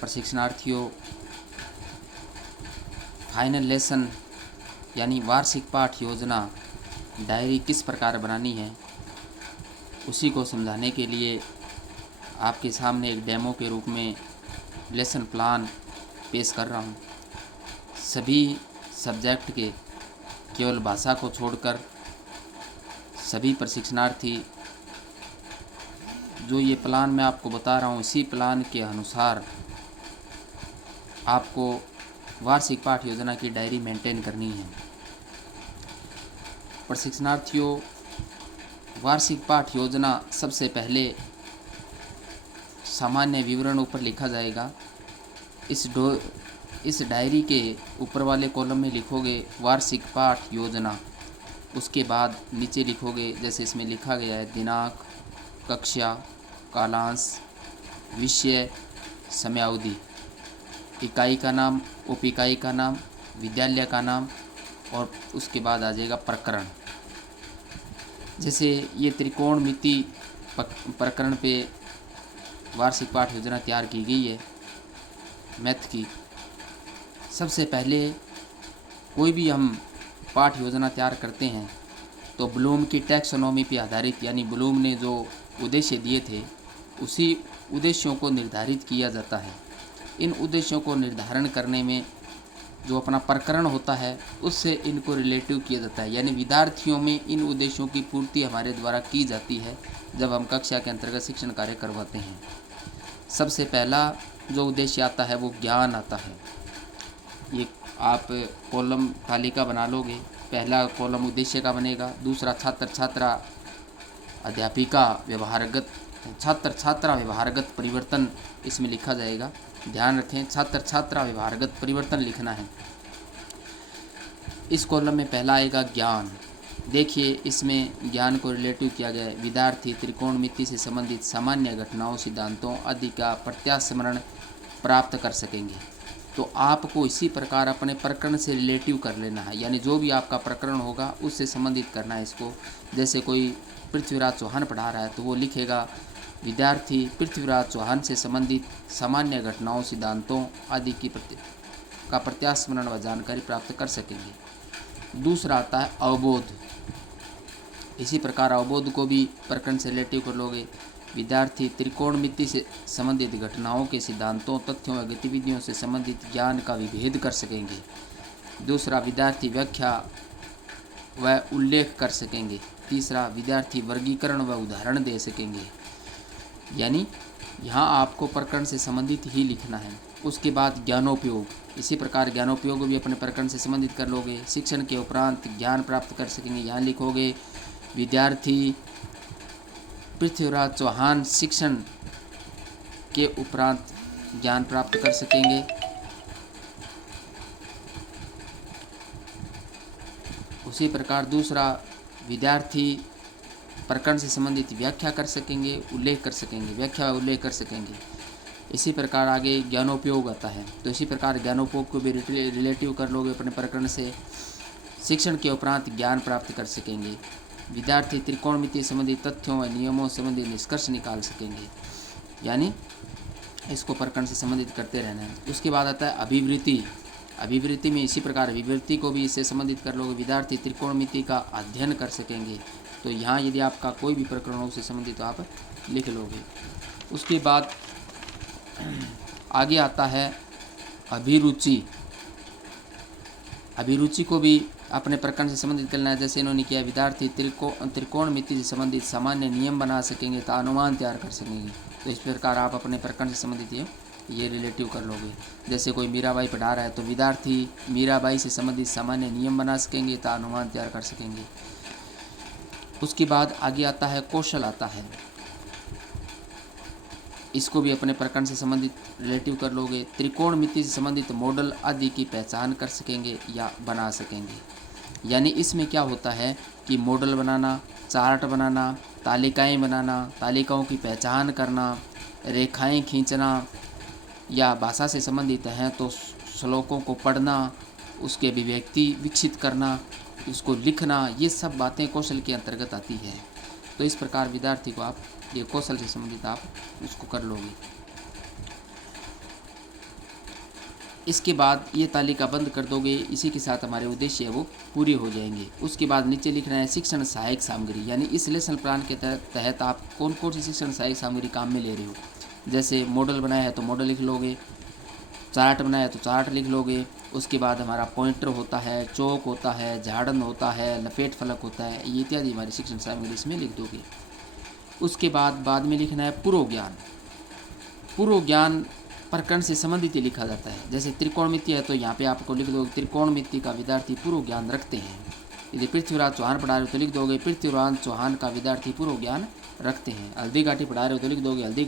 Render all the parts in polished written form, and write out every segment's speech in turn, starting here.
प्रशिक्षणार्थियों final lesson यानी वार्षिक पाठ योजना डायरी किस प्रकार बनानी है, उसी को समझाने के लिए आपके सामने एक डेमो के रूप में लेसन प्लान पेश कर रहा हूँ। सभी सब्जेक्ट के केवल भाषा को छोड़कर सभी प्रशिक्षणार्थी जो ये प्लान मैं आपको बता रहा हूँ, इसी प्लान के अनुसार आपको वार्षिक पाठ योजना की डायरी मेंटेन करनी है। प्रशिक्षणार्थियों, वार्षिक पाठ योजना सबसे पहले सामान्य विवरण ऊपर लिखा जाएगा। इस डायरी के ऊपर वाले कॉलम में लिखोगे वार्षिक पाठ योजना, उसके बाद नीचे लिखोगे जैसे इसमें लिखा गया है दिनांक, कक्षा, कालांश, विषय, समयावधि, इकाई का नाम, उप इकाई का नाम, विद्यालय का नाम और उसके बाद आ जाएगा प्रकरण। जैसे ये त्रिकोणमिति प्रकरण पे वार्षिक पाठ योजना तैयार की गई है मैथ की। सबसे पहले कोई भी हम पाठ योजना तैयार करते हैं तो ब्लूम की टैक्सोनॉमी पे आधारित, यानी ब्लूम ने जो उद्देश्य दिए थे उसी उद्देश्यों को निर्धारित किया जाता है। इन उद्देश्यों को निर्धारण करने में जो अपना प्रकरण होता है उससे इनको रिलेटिव किया जाता है, यानी विद्यार्थियों में इन उद्देश्यों की पूर्ति हमारे द्वारा की जाती है जब हम कक्षा के अंतर्गत शिक्षण कार्य करवाते हैं। सबसे पहला जो उद्देश्य आता है वो ज्ञान आता है। ये आप कॉलम तालिका बना लोगे। पहला कॉलम उद्देश्य का बनेगा, दूसरा छात्र छात्रा अध्यापिका व्यवहारगत, छात्र छात्रा व्यवहारगत परिवर्तन इसमें लिखा जाएगा। ध्यान रखें, छात्र छात्रा व्यवहारगत परिवर्तन लिखना है। इस कॉलम में पहला आएगा ज्ञान। देखिए इसमें ज्ञान को रिलेटिव किया गया है। विद्यार्थी त्रिकोणमिति से संबंधित सामान्य घटनाओं, सिद्धांतों आदि का प्रत्यास्मरण प्राप्त कर सकेंगे। तो आपको इसी प्रकार अपने प्रकरण से रिलेटिव कर लेना है, यानी जो भी आपका प्रकरण होगा उससे संबंधित करना है इसको। जैसे कोई पृथ्वीराज चौहान पढ़ा रहा है तो वो लिखेगा विद्यार्थी पृथ्वीराज चौहान से संबंधित सामान्य घटनाओं, सिद्धांतों आदि का प्रत्यास्मरण व जानकारी प्राप्त कर सकेंगे। दूसरा आता है अवबोध। इसी प्रकार अवबोध को भी प्रकरण से रिलेटिव कर लोगे। विद्यार्थी त्रिकोणमिति से संबंधित घटनाओं के सिद्धांतों, तथ्यों व गतिविधियों से संबंधित ज्ञान का विभेद कर सकेंगे। दूसरा, विद्यार्थी व्याख्या व उल्लेख कर सकेंगे। तीसरा, विद्यार्थी वर्गीकरण व उदाहरण दे सकेंगे। यानी यहाँ आपको प्रकरण से संबंधित ही लिखना है। उसके बाद ज्ञानोपयोग, इसी प्रकार ज्ञानोपयोग भी अपने प्रकरण से संबंधित कर लोगे। शिक्षण के उपरांत ज्ञान प्राप्त कर सकेंगे। यहाँ लिखोगे विद्यार्थी पृथ्वीराज चौहान शिक्षण के उपरांत ज्ञान प्राप्त कर सकेंगे। उसी प्रकार दूसरा, विद्यार्थी प्रकरण से संबंधित व्याख्या कर सकेंगे, उल्लेख कर सकेंगे, व्याख्या उल्लेख कर सकेंगे। इसी प्रकार आगे ज्ञानोपयोग आता है। तो इसी प्रकार ज्ञानोपयोग को भी रिलेटिव कर लोगे अपने प्रकरण से। शिक्षण के उपरांत ज्ञान प्राप्त कर सकेंगे। विद्यार्थी त्रिकोणमिति संबंधी तथ्यों व नियमों संबंधी निष्कर्ष निकाल सकेंगे। यानी इसको प्रकरण से संबंधित करते रहना है। उसके बाद आता है अभिवृत्ति। अभिवृत्ति में इसी प्रकार अभिवृत्ति को भी इससे संबंधित कर लोगे। विद्यार्थी त्रिकोणमिति का अध्ययन कर सकेंगे। तो यहाँ यदि आपका कोई भी प्रकरण हो उससे संबंधित तो आप लिख लोगे। उसके बाद आगे आता है अभिरुचि। अभिरुचि को भी अपने प्रकरण से संबंधित करना है। जैसे इन्होंने किया, विद्यार्थी त्रिकोणमिति से संबंधित सामान्य नियम बना सकेंगे तथा अनुमान तैयार कर सकेंगे। तो इस प्रकार आप अपने प्रकरण से संबंधित ये रिलेटिव कर लोगे। जैसे कोई मीराबाई पढ़ा रहा है तो विद्यार्थी मीराबाई से संबंधित सामान्य नियम बना सकेंगे तथा अनुमान तैयार कर सकेंगे। उसके बाद आगे आता है कौशल आता है। इसको भी अपने प्रकरण से संबंधित रिलेटिव कर लोगे। त्रिकोणमिति से संबंधित मॉडल आदि की पहचान कर सकेंगे या बना सकेंगे। यानी इसमें क्या होता है कि मॉडल बनाना, चार्ट बनाना, तालिकाएं बनाना, तालिकाओं की पहचान करना, रेखाएं खींचना, या भाषा से संबंधित हैं तो श्लोकों को पढ़ना, उसके अभिव्यक्ति विकसित करना, उसको लिखना, ये सब बातें कौशल के अंतर्गत आती है। तो इस प्रकार विद्यार्थी को आप ये कौशल से संबंधित आप उसको कर लोगे। इसके बाद ये तालिका बंद कर दोगे, इसी के साथ हमारे उद्देश्य है वो पूरे हो जाएंगे। उसके बाद नीचे लिखना है शिक्षण सहायक सामग्री, यानी इस लेसन प्लान के तहत आप कौन कौन सी शिक्षण सहायक सामग्री काम में ले रहे हो। जैसे मॉडल बनाया है तो मॉडल लिख लोगे, चार्ट बनाया है तो चार्ट लिख लोगे। उसके बाद हमारा पॉइंटर होता है, चौक होता है, झाड़न होता है, लपेट फलक होता है, ये इत्यादि हमारी शिक्षण सामग्री इसमें लिख दोगे। उसके बाद में लिखना है पूर्व ज्ञान। पूर्व ज्ञान प्रकरण से संबंधित ही लिखा जाता है। जैसे त्रिकोणमिति है तो यहाँ पे आपको लिख दोगे त्रिकोणमिति का विद्यार्थी पूर्व ज्ञान रखते हैं। यदि पृथ्वीराज चौहान पढ़ा रहे हो तो लिख दोगे पृथ्वीराज चौहान का विद्यार्थी पूर्व ज्ञान रखते हैं। हल्दी घाटी पढ़ा रहे हो तो लिख दोगे हल्दी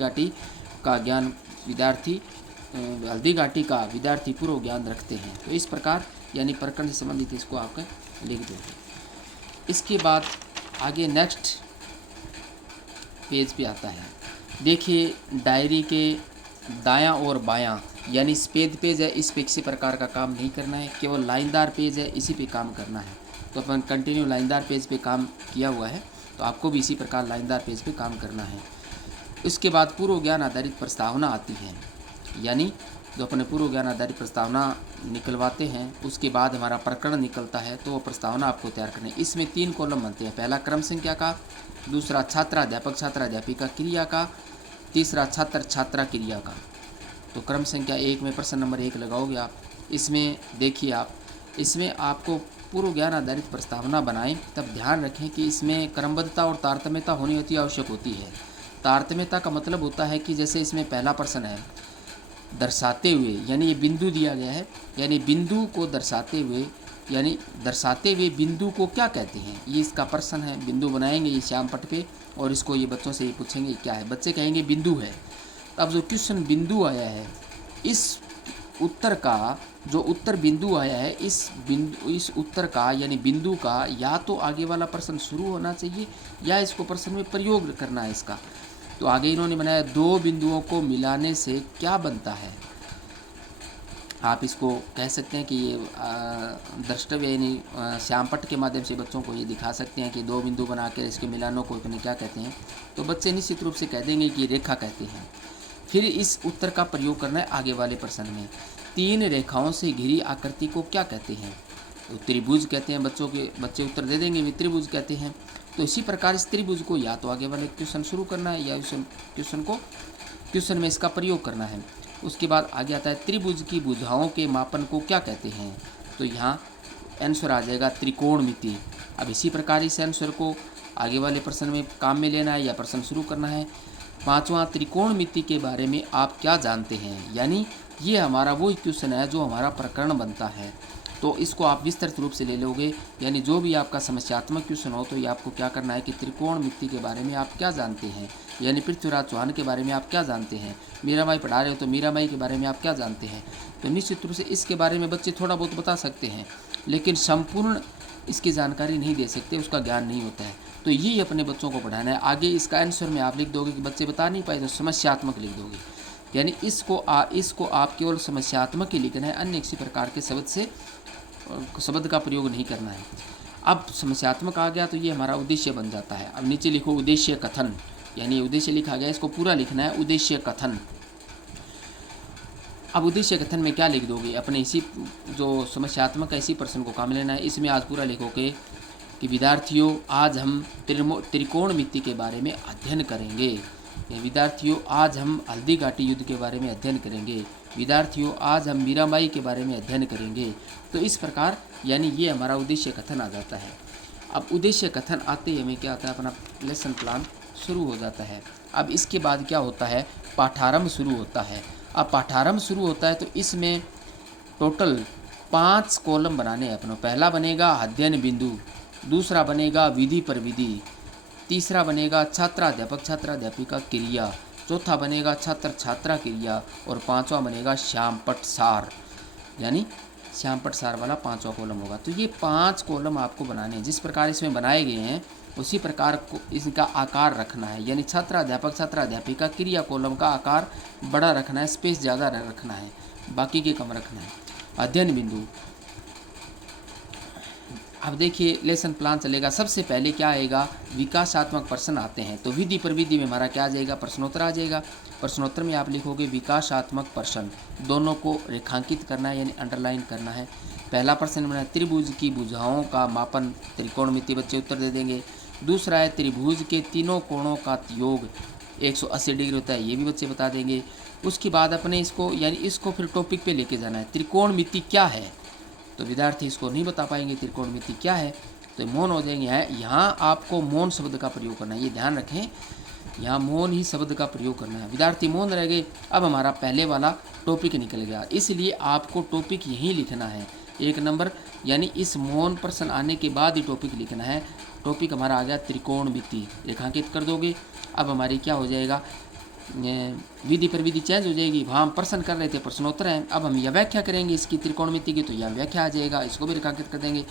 घाटी का विद्यार्थी पूर्व ज्ञान रखते हैं। तो इस प्रकार यानी प्रकरण से संबंधित इसको आप लिख दोगे। इसके बाद आगे नेक्स्ट पेज पे आता है। देखिए डायरी के दायां और बायां यानी सफ़ेद पेज है, इस पे किसी प्रकार का काम नहीं करना है, केवल लाइनदार पेज है इसी पे काम करना है। तो अपन कंटिन्यू लाइनदार पेज पे काम किया हुआ है, तो आपको भी इसी प्रकार लाइनदार पेज पे काम करना है। इसके बाद पूर्व ज्ञान आधारित प्रस्तावना आती है, यानी जो अपने पूर्व ज्ञान आधारित प्रस्तावना निकलवाते हैं उसके बाद हमारा प्रकरण निकलता है, तो वो प्रस्तावना आपको तैयार करनी है। इसमें 3 कॉलम बनते हैं, पहला क्रम संख्या का, दूसरा छात्राध्यापक छात्राध्यापिका क्रिया का, तीसरा छात्र छात्रा क्रिया का। तो क्रम संख्या 1 में प्रश्न नंबर 1 लगाओगे आप। इसमें देखिए आप, इसमें आपको पूर्व ज्ञान आधारित प्रस्तावना बनाएं तब ध्यान रखें कि इसमें क्रमबद्धता और तारतम्यता होनी होती आवश्यक होती है। तारतम्यता का मतलब होता है कि जैसे इसमें पहला प्रश्न है दर्शाते हुए, यानी ये बिंदु दिया गया है, यानी बिंदु को दर्शाते हुए, यानी दर्शाते हुए बिंदु को क्या कहते हैं, ये इसका प्रश्न है। बिंदु बनाएंगे ये श्याम पट पे और इसको ये बच्चों से ये पूछेंगे क्या है, बच्चे कहेंगे बिंदु है। अब जो क्वेश्चन बिंदु आया है, इस उत्तर का जो उत्तर बिंदु आया है, इस उत्तर का यानी बिंदु का या तो आगे वाला प्रश्न शुरू होना चाहिए या इसको प्रश्न में प्रयोग करना है इसका। तो आगे इन्होंने बनाया 2 बिंदुओं को मिलाने से क्या बनता है। आप इसको कह सकते हैं कि ये द्रष्टव्य यानी श्यामपट्ट के माध्यम से बच्चों को ये दिखा सकते हैं कि 2 बिंदु बनाकर इसके मिलानों को अपने क्या कहते हैं। तो बच्चे निश्चित रूप से कह देंगे कि रेखा कहते हैं। फिर इस उत्तर का प्रयोग करना है आगे वाले प्रश्न में। 3 रेखाओं से घिरी आकृति को क्या कहते हैं, तो त्रिभुज कहते हैं। बच्चे उत्तर दे देंगे वे त्रिभुज कहते हैं। तो इसी प्रकार इस त्रिभुज को या तो आगे वाले क्वेश्चन शुरू करना है या उस क्वेश्चन में इसका प्रयोग करना है। उसके बाद आगे आता है त्रिभुज की भुजाओं के मापन को क्या कहते हैं, तो यहाँ आंसर आ जाएगा त्रिकोणमिति। अब इसी प्रकार इस आंसर को आगे वाले प्रश्न में काम में लेना है या प्रश्न शुरू करना है। 5वां त्रिकोणमिति के बारे में आप क्या जानते हैं, यानी ये हमारा वो क्वेश्चन है जो हमारा प्रकरण बनता है। तो इसको आप विस्तृत रूप से ले लोगे, यानी जो भी आपका समस्यात्मक क्वेश्चन हो तो ये आपको क्या करना है कि त्रिकोणमिति के बारे में आप क्या जानते हैं, यानी पृथ्वीराज चौहान के बारे में आप क्या जानते हैं। मीराबाई पढ़ा रहे हो तो मीराबाई के बारे में आप क्या जानते हैं। तो निश्चित रूप से इसके बारे में बच्चे थोड़ा बहुत बता सकते हैं, लेकिन संपूर्ण इसकी जानकारी नहीं दे सकते, उसका ज्ञान नहीं होता है। तो यही अपने बच्चों को पढ़ाना है। आगे इसका आंसर में आप लिख दोगे कि बच्चे बता नहीं पाए तो समस्यात्मक लिख दोगे, यानी इसको आप केवल समस्यात्मक ही लिखना है, अन्य किसी प्रकार के शब्द का प्रयोग नहीं करना है। अब समस्यात्मक आ गया तो ये हमारा उद्देश्य बन जाता है। अब नीचे लिखो उद्देश्य कथन, यानी उद्देश्य लिखा गया इसको पूरा लिखना है, उद्देश्य कथन। अब उद्देश्य कथन में क्या लिख दोगे, अपने इसी जो समस्यात्मक है इसी प्रश्न को काम लेना है। इसमें आज पूरा लिखोगे कि विद्यार्थियों आज हम त्रिकोणमिति के बारे में अध्ययन करेंगे। विद्यार्थियों आज हम हल्दी घाटी युद्ध के बारे में अध्ययन करेंगे। विद्यार्थियों आज हम मीराबाई के बारे में अध्ययन करेंगे। तो इस प्रकार यानी ये हमारा उद्देश्य कथन आ जाता है। अब उद्देश्य कथन आते ही हमें क्या होता है, अपना लेसन प्लान शुरू हो जाता है। अब इसके बाद क्या होता है, पाठारंभ शुरू होता है। अब पाठारंभ शुरू होता है तो इसमें टोटल 5 कॉलम बनाने हैं अपनों। पहला बनेगा अध्ययन बिंदु, दूसरा बनेगा विधि पर विधि, तीसरा बनेगा छात्राध्यापक छात्राध्यापिका क्रिया, चौथा बनेगा छात्र छात्रा क्रिया और 5वां बनेगा श्यामपट्ट सार, यानी श्यामपट्ट सार वाला 5वां कॉलम होगा। तो ये 5 कॉलम आपको बनाने हैं। जिस प्रकार इसमें बनाए गए हैं उसी प्रकार को इसका आकार रखना है, यानी छात्राध्यापक छात्राध्यापिका क्रिया कॉलम का आकार बड़ा रखना है, स्पेस ज़्यादा रखना है, बाकी के कम रखना है। अध्ययन बिंदु, अब देखिए लेसन प्लान चलेगा। सबसे पहले क्या आएगा, विकासात्मक प्रश्न आते हैं। तो विधि पर विधि में हमारा क्या आ जाएगा, प्रश्नोत्तर आ जाएगा। प्रश्नोत्तर में आप लिखोगे विकासात्मक प्रश्न, दोनों को रेखांकित करना है यानी अंडरलाइन करना है। पहला प्रश्न बना त्रिभुज की भुजाओं का मापन त्रिकोणमिति, बच्चे उत्तर दे देंगे। दूसरा है त्रिभुज के तीनों कोणों का योग 180 डिग्री होता है, ये भी बच्चे बता देंगे। उसके बाद अपने इसको यानी इसको फिर टॉपिक पे लेके जाना है, त्रिकोणमिति क्या है। तो विद्यार्थी इसको नहीं बता पाएंगे त्रिकोणमिति क्या है, तो मौन हो जाएंगे। यहाँ आपको मौन शब्द का प्रयोग करना है, ये ध्यान रखें, यहाँ मौन ही शब्द का प्रयोग करना है। विद्यार्थी मौन रह गए। अब हमारा पहले वाला टॉपिक निकल गया, इसलिए आपको टॉपिक यहीं लिखना है 1 नंबर, यानी इस मौन प्रश्न आने के बाद ही टॉपिक लिखना है। टॉपिक हमारा आ गया त्रिकोणमिति, रेखांकित कर दोगे। अब हमारी क्या हो जाएगा, विधि पर विधि चेंज हो जाएगी। वहाँ हम प्रश्न कर रहे थे, प्रश्नोत्तर हैं। अब हम यह व्याख्या करेंगे इसकी त्रिकोणमिति की, तो यह व्याख्या आ जाएगा, इसको भी रेखांकित कर देंगे।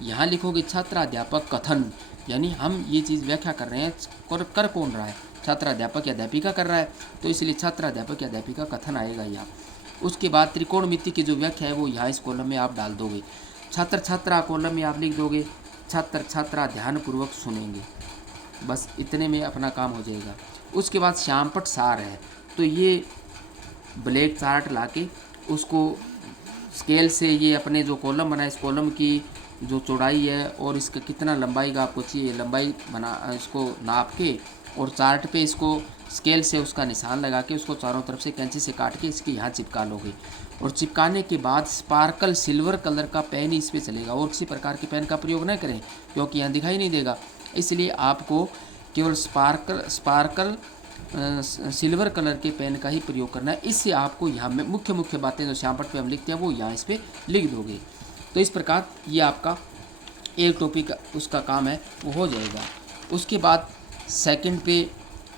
यहाँ लिखोगे छात्राध्यापक कथन, यानी हम ये चीज़ व्याख्या कर रहे हैं, कर कौन रहा है, छात्राध्यापक या अध्यापिका कर रहा है, तो इसलिए छात्राध्यापक या अध्यापिका कथन आएगा यहाँ। उसके बाद त्रिकोणमिति की जो व्याख्या है वो यहाँ इस कॉलम में आप डाल दोगे। छात्र छात्रा कॉलम में आप लिख दोगे छात्र छात्रा ध्यानपूर्वक सुनेंगे, बस इतने में अपना काम हो जाएगा। उसके बाद श्यामपट सार है, तो ये ब्लैक चार्ट लाके उसको स्केल से ये अपने जो कॉलम बना है, इस कॉलम की जो चौड़ाई है और इसका कितना लंबाई का आपको चाहिए, लंबाई बना इसको नाप के और चार्ट पे इसको स्केल से उसका निशान लगा के उसको चारों तरफ से कैंची से काट के इसके यहाँ चिपका लोगे। और चिपकाने के बाद स्पार्कल सिल्वर कलर का पेन इस पर चलेगा, और किसी प्रकार के पेन का प्रयोग न करें क्योंकि यहाँ दिखाई नहीं देगा, इसलिए आपको केवल स्पार्कल सिल्वर कलर के पेन का ही प्रयोग करना है। इससे आपको यहाँ में मुख्य बातें जो श्यामपट पे हम लिखते हैं वो यहाँ इस पर लिख दोगे। तो इस प्रकार ये आपका एक टॉपिक उसका काम है वो हो जाएगा। उसके बाद सेकंड पे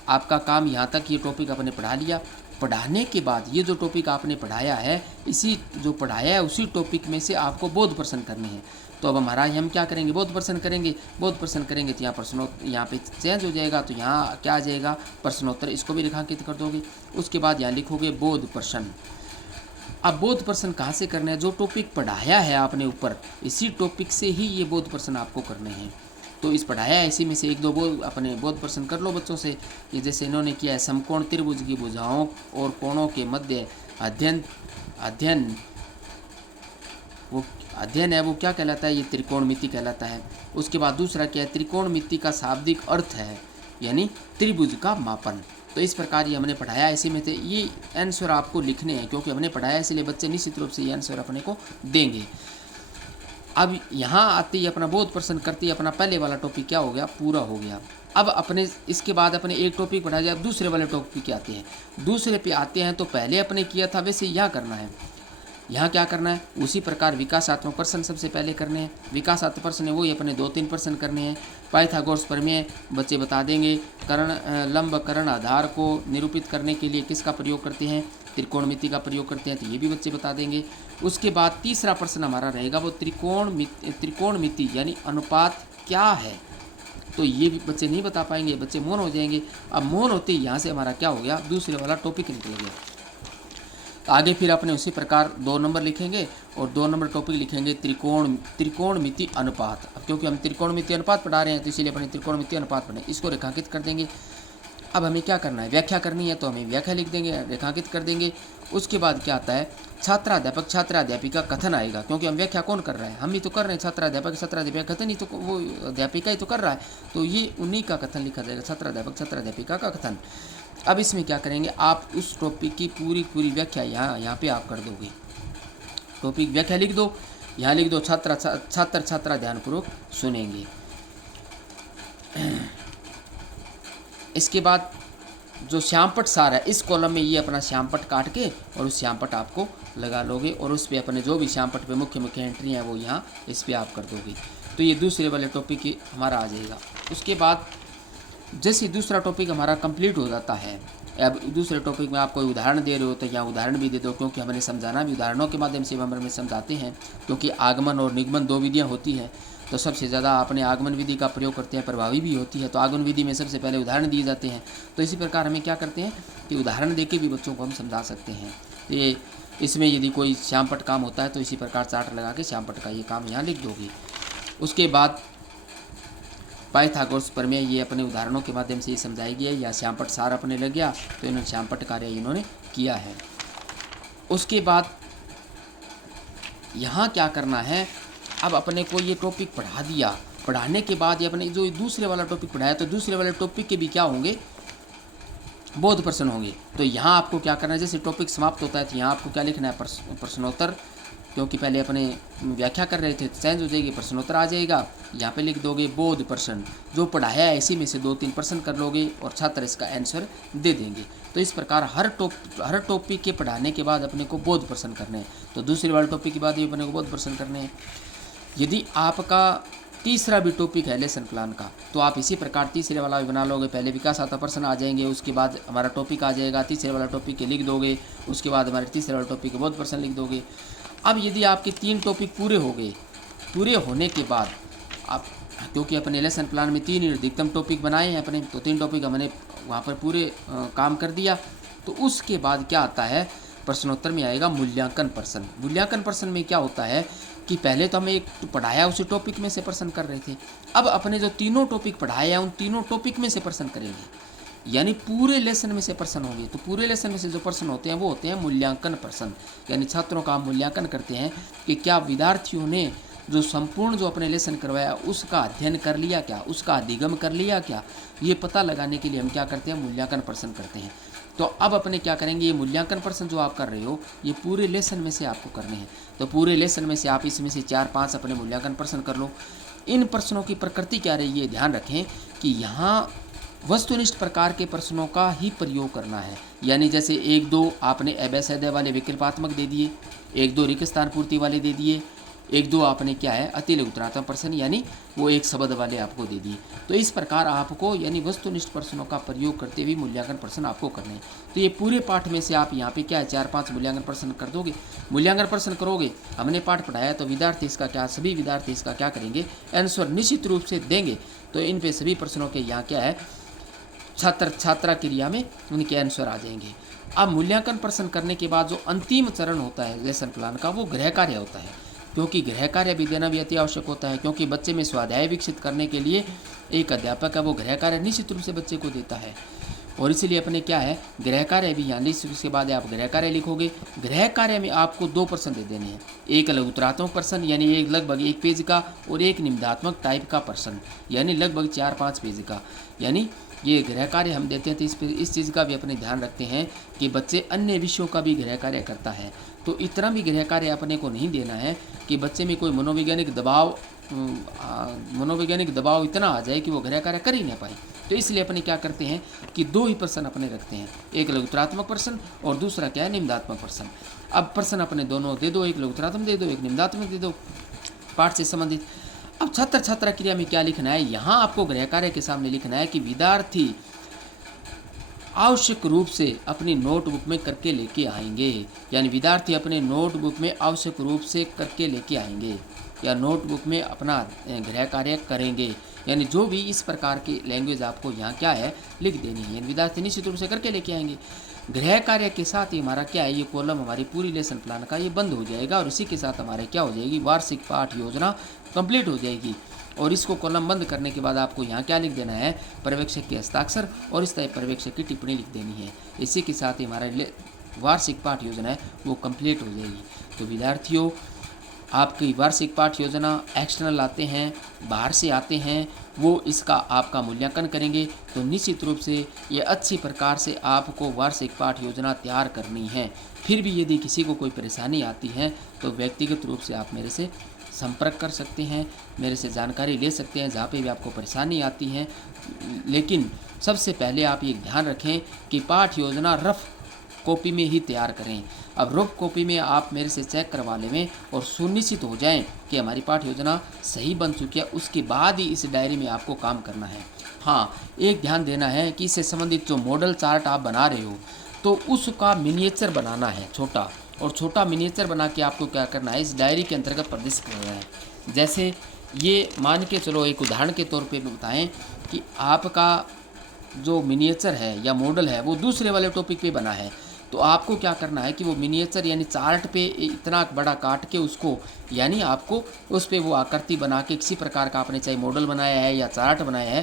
आपका काम यहाँ तक, ये टॉपिक आपने पढ़ा लिया। पढ़ाने के बाद ये जो टॉपिक आपने पढ़ाया है, इसी जो पढ़ाया है उसी टॉपिक में से आपको बोध प्रश्न करने हैं। तो अब हमारा हम क्या करेंगे, बोध प्रश्न करेंगे। बोध प्रश्न करेंगे तो यहाँ यहाँ पे चेंज हो जाएगा, तो यहाँ क्या आ जाएगा, प्रश्नोत्तर, इसको भी रेखांकित कर दोगे। उसके बाद यहाँ लिखोगे बोध प्रश्न। अब बोध प्रश्न कहाँ से करना है, जो टॉपिक पढ़ाया है आपने ऊपर, इसी टॉपिक से ही ये बोध प्रश्न आपको करने हैं। तो इस पढ़ाया है इसी में से 1-2 अपने बोध प्रश्न कर लो बच्चों से। ये जैसे इन्होंने किया है, समकोण त्रिभुज की भुजाओं और कोणों के मध्य अध्ययन है वो क्या कहलाता है, ये त्रिकोणमिति कहलाता है। उसके बाद दूसरा क्या है, त्रिकोणमिति का शाब्दिक अर्थ है यानी त्रिभुज का मापन। तो इस प्रकार ये हमने पढ़ाया, इसी में थे ये आंसर आपको लिखने हैं, क्योंकि हमने पढ़ाया इसलिए बच्चे निश्चित रूप से ये आंसर अपने को देंगे। अब यहाँ आते ही अपना बोध प्रश्न करते ही अपना पहले वाला टॉपिक क्या हो गया, पूरा हो गया। अब अपने इसके बाद अपने एक टॉपिक पढ़ा जाए, अब दूसरे वाले टॉपिक पे आते हैं। दूसरे पे आते हैं तो पहले अपने किया था वैसे यहाँ करना है। यहाँ क्या करना है, उसी प्रकार विकासात्मक प्रश्न सबसे पहले करने हैं। विकासात्मक प्रश्न है वही अपने 2-3 प्रश्न करने हैं। पाइथागोरस प्रमेय बच्चे बता देंगे। लंब कर्ण आधार को निरूपित करने के लिए किसका प्रयोग करते हैं, त्रिकोणमिति का प्रयोग करते हैं, तो ये भी बच्चे बता देंगे। उसके बाद तीसरा प्रश्न हमारा रहेगा वो त्रिकोणमिति यानी अनुपात क्या है, तो ये भी बच्चे नहीं बता पाएंगे, बच्चे मौन हो जाएंगे। अब मौन होते ही यहाँ से हमारा क्या हो गया, दूसरे वाला टॉपिक निकल गया। आगे फिर अपने उसी प्रकार 2 नंबर लिखेंगे और 2 नंबर टॉपिक लिखेंगे त्रिकोणमिति अनुपात। अब क्योंकि हम त्रिकोणमिति अनुपात पढ़ा रहे हैं तो इसीलिए अपने त्रिकोणमिति अनुपात पढ़ें, इसको रेखांकित कर देंगे। अब हमें क्या करना है, व्याख्या करनी है, तो हमें व्याख्या लिख देंगे, रेखांकित कर देंगे। उसके बाद क्या आता है, छात्राध्यापक छात्राध्यापिका कथन आएगा, क्योंकि हम व्याख्या कौन कर रहा है, हम ही तो कर रहे हैं। छात्राध्यापक छात्राध्यापिका कथन ही तो वो अध्यापिका ही तो कर रहा है, तो ये उन्हीं का कथन लिखा जाएगा, छात्राध्यापक छात्राध्यापिका का कथन। अब इसमें क्या करेंगे, आप उस टॉपिक की पूरी व्याख्या यहाँ पे आप कर दोगे। टॉपिक व्याख्या लिख दो, यहाँ लिख दो छात्र छात्रा ध्यानपूर्वक सुनेंगे। इसके बाद जो श्यामपट सार है, इस कॉलम में ये अपना श्यामपट काट के और उस श्यामपट आपको लगा लोगे और उस पर अपने जो भी श्यामपट पे मुख्य एंट्री है वो यहाँ इस पर आप कर दोगे। तो ये दूसरे वाले टॉपिक हमारा आ जाएगा। उसके बाद जैसे दूसरा टॉपिक हमारा कंप्लीट हो जाता है, अब दूसरे टॉपिक में आप कोई उदाहरण दे रहे हो तो यहाँ उदाहरण भी दे दो, क्योंकि हमने समझाना भी उदाहरणों के माध्यम से हम समझाते हैं। क्योंकि आगमन और निगमन 2 विधियाँ होती हैं, तो सबसे ज़्यादा अपने आगमन विधि का प्रयोग करते हैं, प्रभावी भी होती है। तो आगमन विधि में सबसे पहले उदाहरण दिए जाते हैं। तो इसी प्रकार हमें क्या करते हैं कि उदाहरण देके भी बच्चों को हम समझा सकते हैं। तो ये इसमें यदि कोई श्यामपट काम होता है तो इसी प्रकार चार्ट लगा के श्यामपट का ये काम यहाँ लिख दोगे। उसके बाद पाइथागोरस प्रमेय, ये अपने उदाहरणों के माध्यम से ये समझाई गई है। या श्यामपट्ट सार अपने लग गया तो इन्होंने श्यामपट्ट कार्य इन्होंने किया है। उसके बाद यहाँ क्या करना है, अब अपने को ये टॉपिक पढ़ा दिया, पढ़ाने के बाद ये अपने जो दूसरे वाला टॉपिक पढ़ाया तो दूसरे वाले टॉपिक के भी क्या होंगे, बोध प्रश्न होंगे। तो यहाँ आपको क्या करना है, जैसे टॉपिक समाप्त होता है तो यहाँ आपको क्या लिखना है, प्रश्नोत्तर, क्योंकि पहले अपने व्याख्या कर रहे थे तो चेंज हो जाएगी, प्रश्नोत्तर आ जाएगा। यहाँ पे लिख दोगे बोध प्रश्न, जो पढ़ाया है इसी में से 2-3 प्रश्न कर लोगे और छात्र इसका आंसर दे देंगे। तो इस प्रकार हर टॉपिक के पढ़ाने के बाद अपने को बोध प्रश्न करने हैं। तो दूसरे वाले टॉपिक के बाद ये अपने को बोध प्रश्न करने हैं। यदि आपका तीसरा भी टॉपिक है लेसन प्लान का, तो आप इसी प्रकार तीसरे वाला भी बना लोगे। पहले विकास आता प्रश्न आ जाएंगे, उसके बाद हमारा टॉपिक आ जाएगा, तीसरे वाला टॉपिक के लिख दोगे, उसके बाद हमारे तीसरे वाला टॉपिक के बोध प्रश्न लिख दोगे। अब यदि आपके 3 टॉपिक पूरे हो गए, पूरे होने के बाद आप, क्योंकि अपने लेसन प्लान में 3 अधिकतम टॉपिक बनाए हैं अपने, तो 3 टॉपिक हमने वहाँ पर पूरे काम कर दिया। तो उसके बाद क्या आता है, प्रश्नोत्तर में आएगा मूल्यांकन प्रश्न। मूल्यांकन प्रश्न में क्या होता है कि पहले तो हमें एक पढ़ाया उसी टॉपिक में से प्रश्न कर रहे थे, अब अपने जो तीनों टॉपिक पढ़ाए हैं उन तीनों टॉपिक में से प्रश्न करेंगे, यानी पूरे लेसन में से प्रश्न होंगे। तो पूरे लेसन में से जो प्रश्न होते हैं वो होते हैं मूल्यांकन प्रश्न, यानी छात्रों का मूल्यांकन करते हैं कि क्या विद्यार्थियों ने जो संपूर्ण जो अपने लेसन करवाया उसका अध्ययन कर लिया क्या, उसका अधिगम कर लिया क्या, ये पता लगाने के लिए हम क्या करते हैं, मूल्यांकन प्रश्न करते हैं। तो अब अपने क्या करेंगे, ये मूल्यांकन प्रश्न जो आप कर रहे हो ये पूरे लेसन में से आपको करने हैं। तो पूरे लेसन में से आप इसमें से 4-5 अपने मूल्यांकन प्रश्न कर लो। इन प्रश्नों की प्रकृति क्या रही है, ध्यान रखें कि यहाँ वस्तुनिष्ठ प्रकार के प्रश्नों का ही प्रयोग करना है। यानी जैसे 1-2 आपने अभ्यासोदय वाले विकल्पात्मक दे दिए, 1-2 रिक्त स्थान पूर्ति वाले दे दिए, 1-2 आपने क्या है अति लघुतरात्मक प्रश्न यानी वो 1 शब्द वाले आपको दे दिए। तो इस प्रकार आपको यानी वस्तुनिष्ठ प्रश्नों का प्रयोग करते हुए मूल्यांकन प्रश्न आपको करने हैं। तो ये पूरे पाठ में से आप यहाँ पे क्या है 4-5 मूल्यांकन प्रश्न कर दोगे। मूल्यांकन प्रश्न करोगे, हमने पाठ पढ़ाया तो विद्यार्थी इसका क्या, सभी विद्यार्थी इसका क्या करेंगे, आंसर निश्चित रूप से देंगे। तो इन पे सभी प्रश्नों के यहाँ क्या है, छात्रा क्रिया में उनके आंसर आ जाएंगे। अब मूल्यांकन प्रश्न करने के बाद जो अंतिम चरण होता है लेसन प्लान का, वो गृह कार्य होता है, क्योंकि गृह कार्य भी देना भी अति आवश्यक होता है। क्योंकि बच्चे में स्वाध्याय विकसित करने के लिए एक अध्यापक है वो गृह कार्य निश्चित रूप से बच्चे को देता है, और इसीलिए अपने क्या है गृह कार्य भी यहाँ निश्चित। उसके बाद आप गृह कार्य लिखोगे। गृह कार्य में आपको 2 प्रश्न दे देने हैं, एक लघुतरात्मक प्रश्न यानी एक लगभग 1 पेज का, और एक निम्नात्मक टाइप का प्रश्न यानी लगभग 4-5 पेज का। यानी ये गृह कार्य हम देते हैं तो इस चीज़ का भी अपने ध्यान रखते हैं कि बच्चे अन्य विषयों का भी गृह कार्य करता है। तो इतना भी गृह कार्य अपने को नहीं देना है कि बच्चे में कोई मनोवैज्ञानिक दबाव इतना आ जाए कि वो गृह कार्य कर ही नहीं पाए। तो इसलिए अपने क्या करते हैं कि 2 ही प्रश्न अपने रखते हैं, एक लघुतरात्मक प्रश्न और दूसरा क्या है निम्नात्मक प्रश्न। अब प्रश्न अपने दोनों दे दो, एक लघुतरात्मक दे दो, एक निम्नात्मक दे दो, पाठ से संबंधित। अब छात्रा क्रिया में क्या लिखना है, यहाँ आपको गृह कार्य के सामने लिखना है कि विद्यार्थी आवश्यक रूप से अपनी नोटबुक में करके लेके आएंगे, यानी विद्यार्थी अपने नोटबुक में आवश्यक रूप से करके लेके आएंगे या नोटबुक में अपना गृह कार्य करेंगे। यानी जो भी इस प्रकार की लैंग्वेज आपको यहाँ क्या है लिख देनी है, यानी विद्यार्थी निश्चित रूप से करके लेके आएंगे। गृह कार्य के साथ ही हमारा क्या है, ये कॉलम हमारी पूरी लेसन प्लान का ये बंद हो जाएगा, और इसी के साथ हमारे क्या हो जाएगी, वार्षिक पाठ योजना कंप्लीट हो जाएगी। और इसको कॉलम बंद करने के बाद आपको यहाँ क्या लिख देना है, पर्यवेक्षक के हस्ताक्षर और इस तरह पर्यवेक्षक की टिप्पणी लिख देनी है। इसी के साथ ही हमारा वार्षिक पाठ योजना है वो कंप्लीट हो जाएगी। तो विद्यार्थियों, आपकी वार्षिक पाठ योजना एक्सटर्नल आते हैं, बाहर से आते हैं, वो इसका आपका मूल्यांकन करेंगे। तो निश्चित रूप से ये अच्छी प्रकार से आपको वार्षिक पाठ योजना तैयार करनी है। फिर भी यदि किसी को कोई परेशानी आती है तो व्यक्तिगत रूप से आप मेरे से संपर्क कर सकते हैं, मेरे से जानकारी ले सकते हैं जहाँ पे भी आपको परेशानी आती है। लेकिन सबसे पहले आप ये ध्यान रखें कि पाठ योजना रफ कॉपी में ही तैयार करें। अब रफ कॉपी में आप मेरे से चेक करवा लें और सुनिश्चित हो जाएं कि हमारी पाठ योजना सही बन चुकी है, उसके बाद ही इस डायरी में आपको काम करना है। हाँ, एक ध्यान देना है कि इससे संबंधित जो मॉडल चार्ट आप बना रहे हो तो उसका मिनिएचर बनाना है छोटा, और छोटा मिनिएचर बना के आपको क्या करना है, इस डायरी के अंतर्गत प्रदर्शित करना है। जैसे ये मान के चलो, एक उदाहरण के तौर पे बताएं कि आपका जो मिनिएचर है या मॉडल है वो दूसरे वाले टॉपिक पे बना है, तो आपको क्या करना है कि वो मिनिएचर यानी चार्ट पे इतना बड़ा काट के उसको, यानी आपको उस पे वो आकृति बना के किसी प्रकार का आपने चाहे मॉडल बनाया है या चार्ट बनाया है